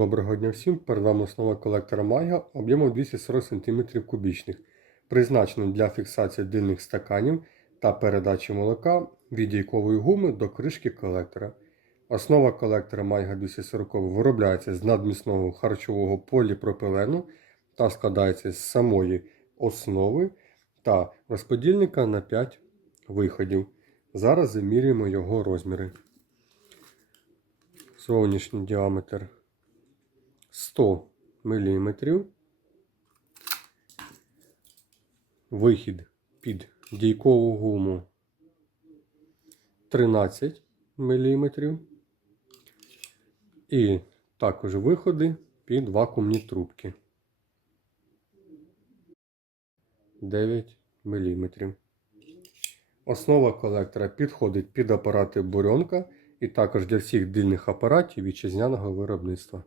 Доброго дня всім! Перед вами основа колектора Майга об'ємом 240 см кубічних, призначений для фіксації дильних стаканів та передачі молока від яйкової гуми до кришки колектора. Основа колектора Майга 240 виробляється з надмісного харчового поліпропилену та складається з самої основи та розподільника на 5 виходів. Зараз замірюємо його розміри. Зовнішній діаметр 100 мм. Вихід під дійкову гуму 13 мм. І також виходи під вакуумні трубки 9 мм. Основа колектора підходить під апарати бурьонка і також для всіх дильних апаратів вітчизняного виробництва.